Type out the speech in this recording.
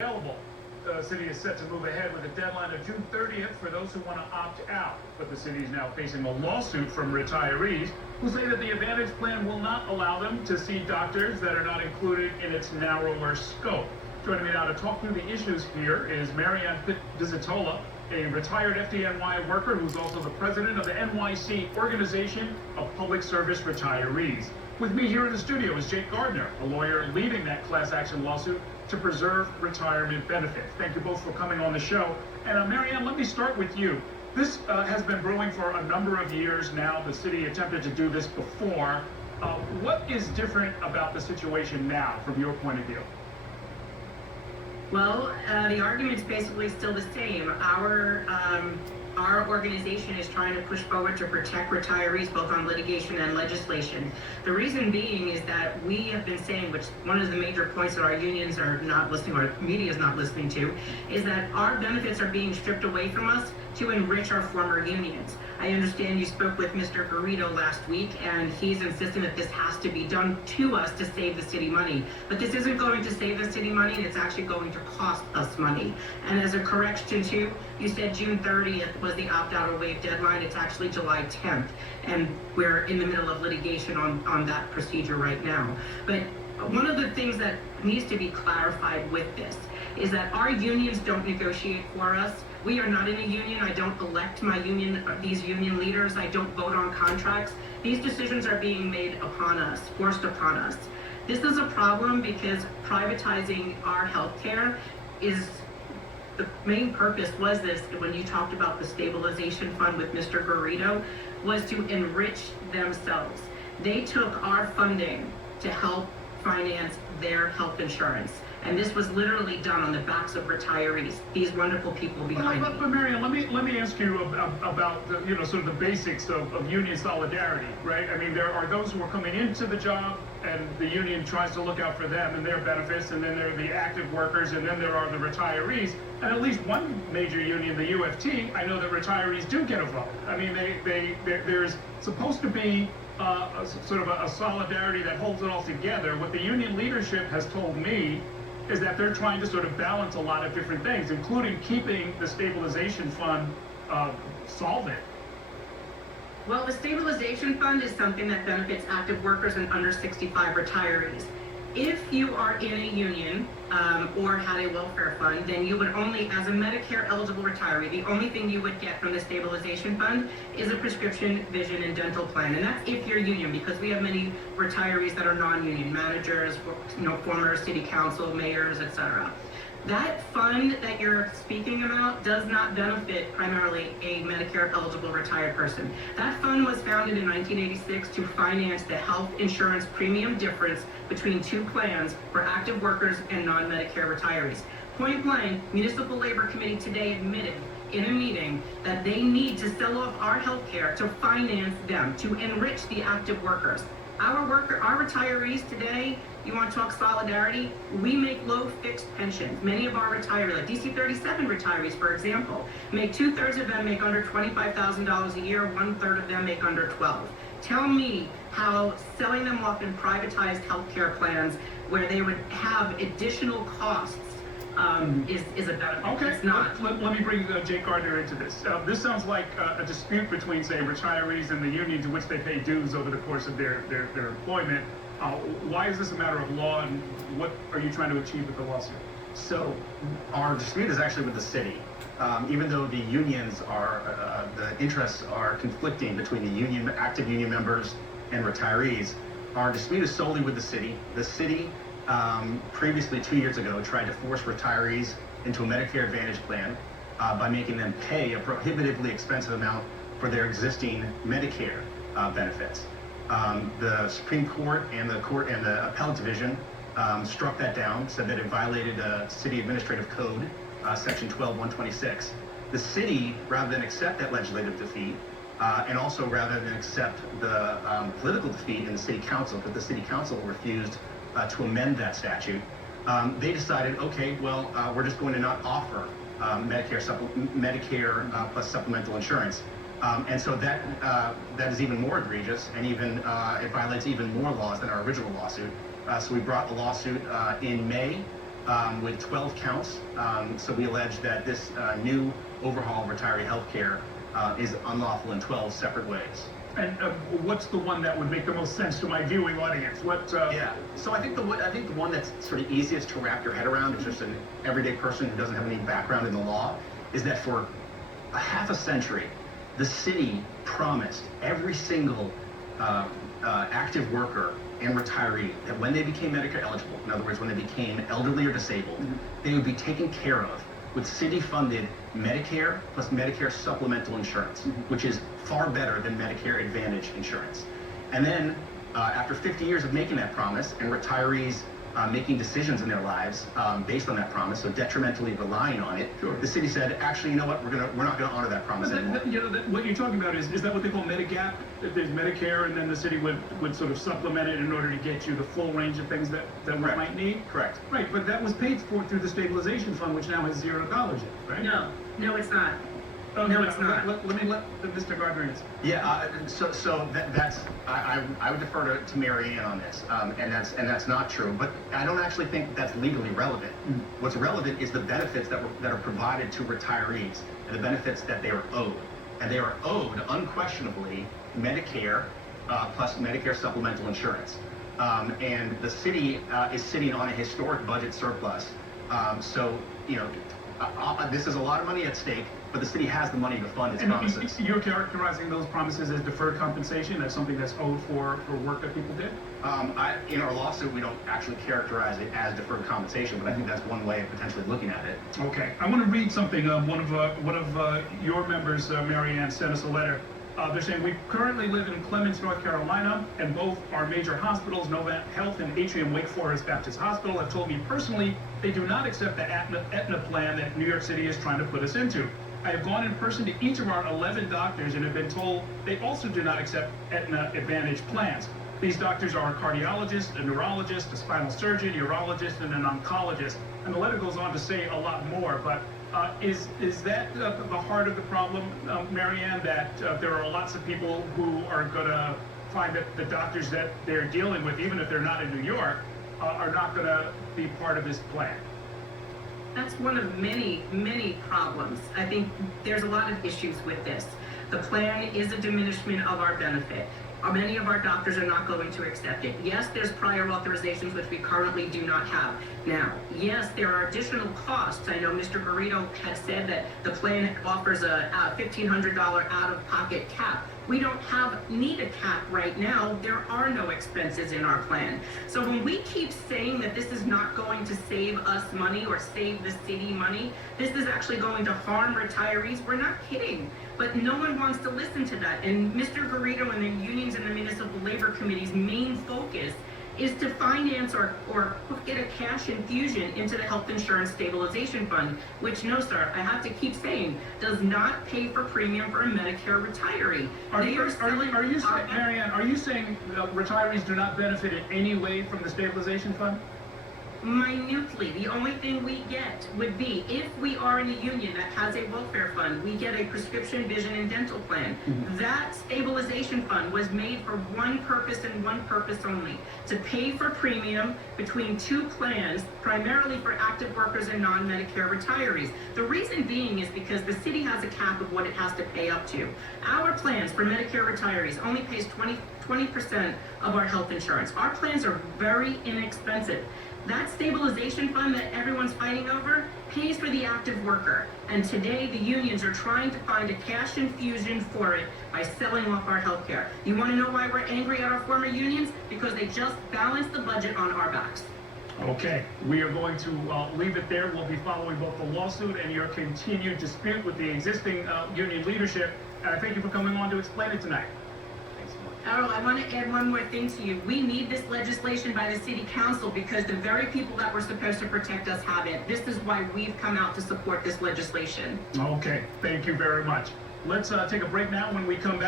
Available. The city is set to move ahead with a deadline of June 30th for those who want to opt out. But the city is now facing a lawsuit from retirees who say that the Advantage Plan will not allow them to see doctors that are not included in its narrower scope. Joining me now to talk through the issues here is Marianne Pizzitola, a retired FDNY worker who's also the president of the NYC Organization of Public Service Retirees. With me here in the studio is Jake Gardner, a lawyer leading that class action lawsuit to preserve retirement benefits. Thank you both for coming on the show. And Marianne, let me start with you. This has been brewing for a number of years now. The city attempted to do this before. What is different about the situation now from your point of view? Well, the argument's basically still the same. Our organization is trying to push forward to protect retirees both on litigation and legislation. The reason being is that we have been saying, which one of the major points that our unions are not listening, or media is not listening to, is that our benefits are being stripped away from us to enrich our former unions. I understand you spoke with Mr. Garrido last week, and he's insisting that this has to be done to us to save the city money. But this isn't going to save the city money, and it's actually going to cost us money. And as a correction too, you said June 30th was the opt-out or waive deadline. It's actually July 10th, and we're in the middle of litigation on that procedure right now. But one of the things that needs to be clarified with this is that our unions don't negotiate for us. We are not in a union. I don't elect my union, these union leaders. I don't vote on contracts. These decisions are being made upon us, forced upon us. This is a problem because privatizing our healthcare is, the main purpose was this, when you talked about the stabilization fund with Mr. Garrido, was to enrich themselves. They took our funding to help finance their health insurance. And this was literally done on the backs of retirees, these wonderful people behind me. But Marianne, let me ask you about the, sort of the basics of union solidarity, right? I mean, there are those who are coming into the job, and the union tries to look out for them and their benefits, and then there are the active workers, and then there are the retirees. And at least one major union, the UFT, I know that retirees do get a vote. I mean, there's supposed to be sort of a solidarity that holds it all together. What the union leadership has told me is that they're trying to sort of balance a lot of different things, including keeping the stabilization fund solvent. Well, the stabilization fund is something that benefits active workers and under 65 retirees. If you are in a union or had a welfare fund, then you would only, as a Medicare eligible retiree, the only thing you would get from the stabilization fund is a prescription, vision, and dental plan. And that's if you're union, because we have many retirees that are non-union, managers, former city council, mayors, etc. That fund that you're speaking about does not benefit primarily a Medicare eligible retired person. That fund was founded in 1986 to finance the health insurance premium difference between two plans for active workers and non-Medicare retirees. Point blank, Municipal Labor Committee today admitted in a meeting that they need to sell off our health care to finance them, to enrich the active workers. Our retirees today, you want to talk solidarity? We make low fixed pensions. Many of our retirees, like DC 37 retirees, for example, make 2/3 of them make under $25,000 a year, 1/3 of them make under 12. Tell me how selling them off in privatized healthcare plans where they would have additional costs is a benefit. Okay, it's not. Let me bring Jake Gardner into this. This sounds like a dispute between, say, retirees and the union to which they pay dues over the course of their employment. Why is this a matter of law, and what are you trying to achieve with the lawsuit? So our dispute is actually with the city. Even though the unions are, the interests are conflicting between the union, active union members and retirees, our dispute is solely with the city. The city previously 2 years ago tried to force retirees into a Medicare Advantage plan by making them pay a prohibitively expensive amount for their existing Medicare benefits. The Supreme Court and the Appellate Division struck that down, said that it violated City Administrative Code, Section 12126. The city, rather than accept that legislative defeat, and also rather than accept the political defeat in the city council, because the city council refused to amend that statute, they decided, okay, well, we're just going to not offer Medicare plus supplemental insurance. And so that is even more egregious, and even it violates even more laws than our original lawsuit. So we brought a lawsuit in May with 12 counts. So we allege that this new overhaul of retiree health care is unlawful in 12 separate ways. And what's the one that would make the most sense to my viewing audience? Yeah. So I think the one that's sort of easiest to wrap your head around, is just an everyday person who doesn't have any background in the law, is that for a half a century, the city promised every single active worker and retiree that when they became Medicare eligible, in other words, when they became elderly or disabled, they would be taken care of with city-funded Medicare plus Medicare supplemental insurance, which is far better than Medicare Advantage insurance. And then, after 50 years of making that promise and retirees making decisions in their lives based on that promise, so detrimentally relying on it, the city said, actually, you know what, we're not going to honor that promise anymore. What you're talking about is that what they call Medigap? There's Medicare, and then the city would sort of supplement it in order to get you the full range of things that we might need? Correct. Right, but that was paid for through the stabilization fund, which now has $0 in it, right? No, it's not. No, it's not. Let Mr. Gardner answer. Yeah, that's I would defer to Marianne on this, and that's not true. But I don't actually think that's legally relevant. What's relevant is the benefits that are provided to retirees and the benefits that they are owed, and they are owed unquestionably Medicare plus Medicare supplemental insurance. And the city is sitting on a historic budget surplus. So this is a lot of money at stake, but the city has the money to fund its promises. You're characterizing those promises as deferred compensation? That's something that's owed for work that people did? In our lawsuit, we don't actually characterize it as deferred compensation, but I think that's one way of potentially looking at it. Okay, I want to read something. One of your members, Marianne, sent us a letter. They're saying, we currently live in Clements, North Carolina, and both our major hospitals, Nova Health and Atrium Wake Forest Baptist Hospital, have told me personally they do not accept the Aetna plan that New York City is trying to put us into. I have gone in person to each of our 11 doctors and have been told they also do not accept Aetna Advantage plans. These doctors are a cardiologist, a neurologist, a spinal surgeon, urologist, and an oncologist. And the letter goes on to say a lot more, but is that the heart of the problem, Marianne, that there are lots of people who are going to find that the doctors that they're dealing with, even if they're not in New York, are not going to be part of this plan? That's one of many, many problems. I think there's a lot of issues with this. The plan is a diminishment of our benefit. Many of our doctors are not going to accept it. Yes, there's prior authorizations, which we currently do not have. Now, yes, there are additional costs. I know Mr. Garrido has said that the plan offers a $1,500 out-of-pocket cap. We don't need a cap right now. There are no expenses in our plan. So when we keep saying that this is not going to save us money or save the city money, this is actually going to harm retirees, we're not kidding. But no one wants to listen to that. And Mr. Garrido and the unions and the municipal labor committee's main focus is to finance or get a cash infusion into the health insurance stabilization fund, which, no, sir, I have to keep saying, does not pay for premium for a Medicare retiree. Marianne, are you saying retirees do not benefit in any way from the stabilization fund? Minutely. The only thing we get would be, if we are in a union that has a welfare fund, we get a prescription, vision, and dental plan. That stabilization fund was made for one purpose and one purpose only, to pay for premium between two plans, primarily for active workers and non-Medicare retirees. The reason being is because the city has a cap of what it has to pay up to. Our plans for Medicare retirees only pays 20% of our health insurance. Our plans are very inexpensive. That stabilization fund that everyone's fighting over pays for the active worker. And today the unions are trying to find a cash infusion for it by selling off our health care. You want to know why we're angry at our former unions? Because they just balanced the budget on our backs. Okay, we are going to leave it there. We'll be following both the lawsuit and your continued dispute with the existing union leadership. And I thank you for coming on to explain it tonight. Errol, I want to add one more thing to you. We need this legislation by the city council because the very people that were supposed to protect us haven't. This is why we've come out to support this legislation. Okay, thank you very much. Let's take a break now. When we come back,